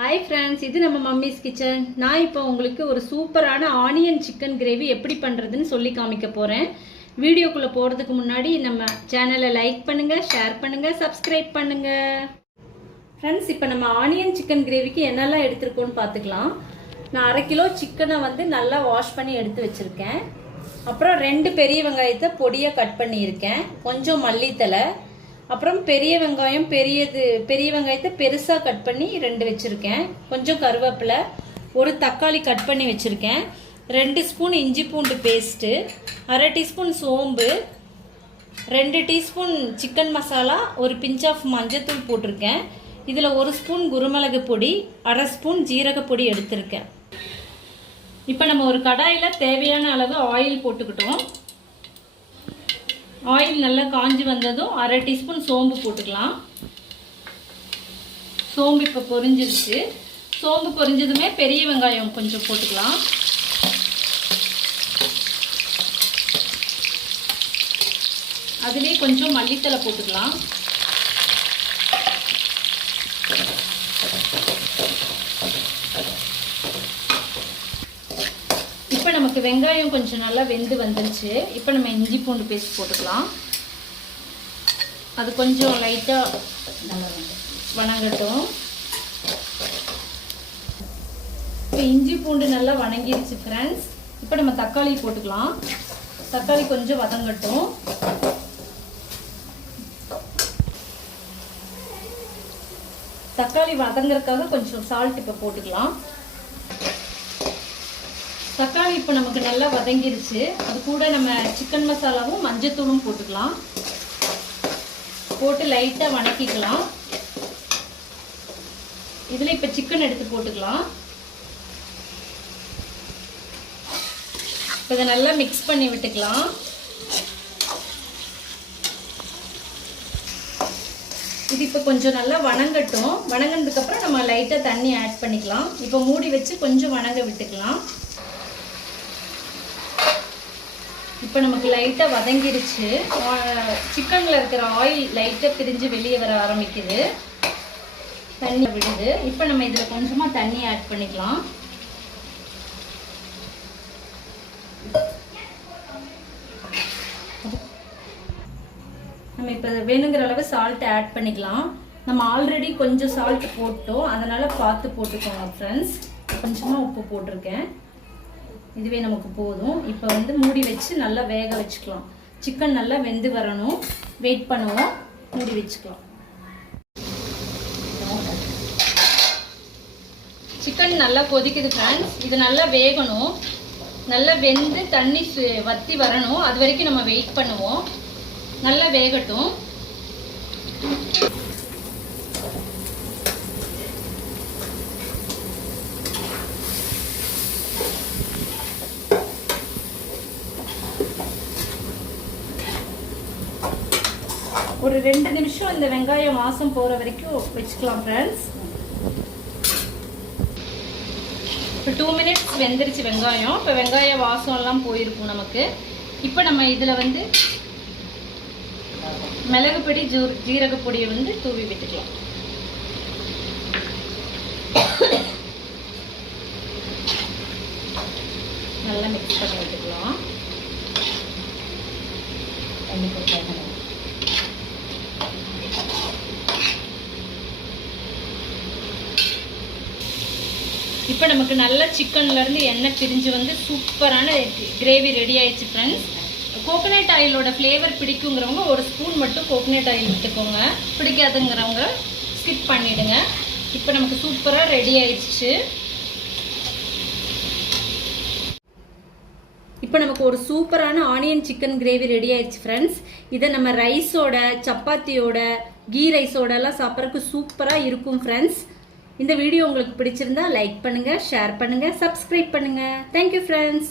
Hi friends, இது நம்ம mummy's kitchen. நான் இப்போ உங்களுக்கு ஒரு சூப்பரான ஆனியன் சிக்கன் கிரேவி எப்படி பண்ணுறதுன்னு சொல்லி காமிக்க போகிறேன். வீடியோக்குள்ளே போகிறதுக்கு முன்னாடி நம்ம சேனலை லைக் பண்ணுங்கள், ஷேர் பண்ணுங்கள், சப்ஸ்கிரைப் பண்ணுங்கள். ஃப்ரெண்ட்ஸ், இப்போ நம்ம ஆனியன் சிக்கன் கிரேவிக்கு என்னெல்லாம் எடுத்துருக்கோன்னு பார்த்துக்கலாம். நான் 1/2 கிலோ சிக்கனை நல்லா வாஷ் பண்ணி எடுத்து வச்சுருக்கேன். அப்புறம் 2 பெரிய வெங்காயத்தை பொடியாக கட் பண்ணியிருக்கேன். கொஞ்சம் மல்லித்தலை, அப்புறம் பெரிய வெங்காயம் பெரிய வெங்காயத்தை பெருசாக கட் பண்ணி 2 வச்சுருக்கேன். கொஞ்சம் கருவேப்பிலை, ஒரு தக்காளி கட் பண்ணி வச்சுருக்கேன். 2 ஸ்பூன் இஞ்சி பூண்டு பேஸ்ட்டு, 1/2 டீஸ்பூன் சோம்பு, 2 டீஸ்பூன் சிக்கன் மசாலா, ஒரு பிஞ்ச் ஆஃப் மஞ்சத்தூள் போட்டிருக்கேன். இதில் 1 ஸ்பூன் குருமிளகு பொடி, 1/2 ஸ்பூன் ஜீரகப்பொடி எடுத்திருக்கேன். இப்போ நம்ம ஒரு கடாயில் தேவையான அளவு ஆயில் போட்டுக்கிட்டோம். ஆயில் நல்லா காஞ்சி வந்ததும் 1/2 டீஸ்பூன் சோம்பு போட்டுக்கலாம். சோம்பு இப்போ பொரிஞ்சிருச்சு. சோம்பு பொரிஞ்சதுமே பெரிய வெங்காயம் கொஞ்சம் போட்டுக்கலாம். அதுலேயே கொஞ்சம் மல்லித்தலை போட்டுக்கலாம். இப்போ நமக்கு வெங்காயம் கொஞ்சம் நல்லா வெந்து வந்துருச்சு. இப்போ நம்ம இஞ்சி பூண்டு பேஸ்ட் போட்டுக்கலாம். அது கொஞ்சம் லைட்டாக வணங்கட்டும். இப்போ இஞ்சி பூண்டு நல்லா வணங்கிருச்சு ஃப்ரெண்ட்ஸ். இப்போ நம்ம தக்காளி போட்டுக்கலாம். தக்காளி கொஞ்சம் வதங்கட்டும். தக்காளி வதங்குறதுக்காக கொஞ்சம் சால்ட் இப்போ போட்டுக்கலாம். தக்காளி இப்போ நமக்கு நல்லா வதங்கிருச்சு. அது கூட நம்ம சிக்கன் மசாலாவும் மஞ்சத்தூளும் போட்டுக்கலாம். போட்டு லைட்டாக வணக்கிக்கலாம். இதில் இப்போ சிக்கன் எடுத்து போட்டுக்கலாம். இப்போ இதை நல்லா மிக்ஸ் பண்ணி விட்டுக்கலாம். இது இப்போ கொஞ்சம் நல்லா வணங்கட்டும். வணங்கினதுக்கப்புறம் நம்ம லைட்டாக தண்ணி ஆட் பண்ணிக்கலாம். இப்போ மூடி வச்சு கொஞ்சம் வணங்க விட்டுக்கலாம். இப்போ நமக்கு லைட்டாக வதங்கிருச்சு. சிக்கனில் இருக்கிற ஆயில் லைட்டாக பிரிஞ்சு வெளியே வர ஆரம்பிக்குது. தண்ணி விடுது. இப்போ நம்ம இதில் கொஞ்சமாக தண்ணி ஆட் பண்ணிக்கலாம். நம்ம இப்போ வேணுங்கிற அளவு சால்ட் ஆட் பண்ணிக்கலாம். நம்ம ஆல்ரெடி கொஞ்சம் சால்ட் போட்டோம், அதனால் பார்த்து போட்டுக்கோங்க ஃப்ரெண்ட்ஸ். கொஞ்சமாக உப்பு போட்டிருக்கேன். இதுவே நமக்கு போதும். இப்போ மூடி வச்சு நல்லா வேக வச்சுக்கலாம். சிக்கன் நல்லா வெந்து வரணும். வெயிட் பண்ணுவோம். மூடி வச்சுக்கலாம். சிக்கன் நல்லா கொதிக்குது ஃப்ரெண்ட்ஸ். இது நல்லா வேகணும். நல்லா வெந்து தண்ணி வற்றி வரணும். அது வரைக்கும் நம்ம வெயிட் பண்ணுவோம். நல்லா வேகட்டும். ஒரு 2 நிமிஷம் இந்த வெங்காயம் வாசம் போகிற வரைக்கும் வச்சுக்கலாம் ஃப்ரெண்ட்ஸ். இப்போ 2 மினிட்ஸ் வெந்துருச்சு வெங்காயம். இப்போ வெங்காய வாசம் எல்லாம் போயிருக்கும் நமக்கு. இப்போ நம்ம இதில் மிளகு பொடி ஜீரகப்பொடியை தூவி விட்டுக்கலாம். நல்லா மிக்ஸ் பண்ணி விட்டுக்கலாம். இப்போ நமக்கு நல்ல சிக்கன்லேருந்து எண்ணெய் பிரிஞ்சு சூப்பரான கிரேவி ரெடி ஆயிடுச்சு ஃப்ரெண்ட்ஸ். கோகோனட் ஆயிலோட ஃப்ளேவர் பிடிக்குங்கிறவங்க 1 ஸ்பூன் மட்டும் கோகோனட் ஆயில் விட்டுக்கோங்க. பிடிக்காதுங்கிறவங்க ஸ்கிப் பண்ணிவிடுங்க. இப்போ நமக்கு சூப்பராக ரெடி ஆயிடுச்சு. இப்போ நமக்கு ஒரு சூப்பரான ஆனியன் சிக்கன் கிரேவி ரெடி ஆயிடுச்சு ஃப்ரெண்ட்ஸ். இதை நம்ம ரைஸோட, சப்பாத்தியோட, கீ ரைஸோடலாம் சாப்பிட்றதுக்கு சூப்பராக இருக்கும் ஃப்ரெண்ட்ஸ். இந்த வீடியோ உங்களுக்கு பிடிச்சிருந்தா லைக் பண்ணுங்கள், ஷேர் பண்ணுங்கள், சப்ஸ்கிரைப் பண்ணுங்கள். Thank you friends.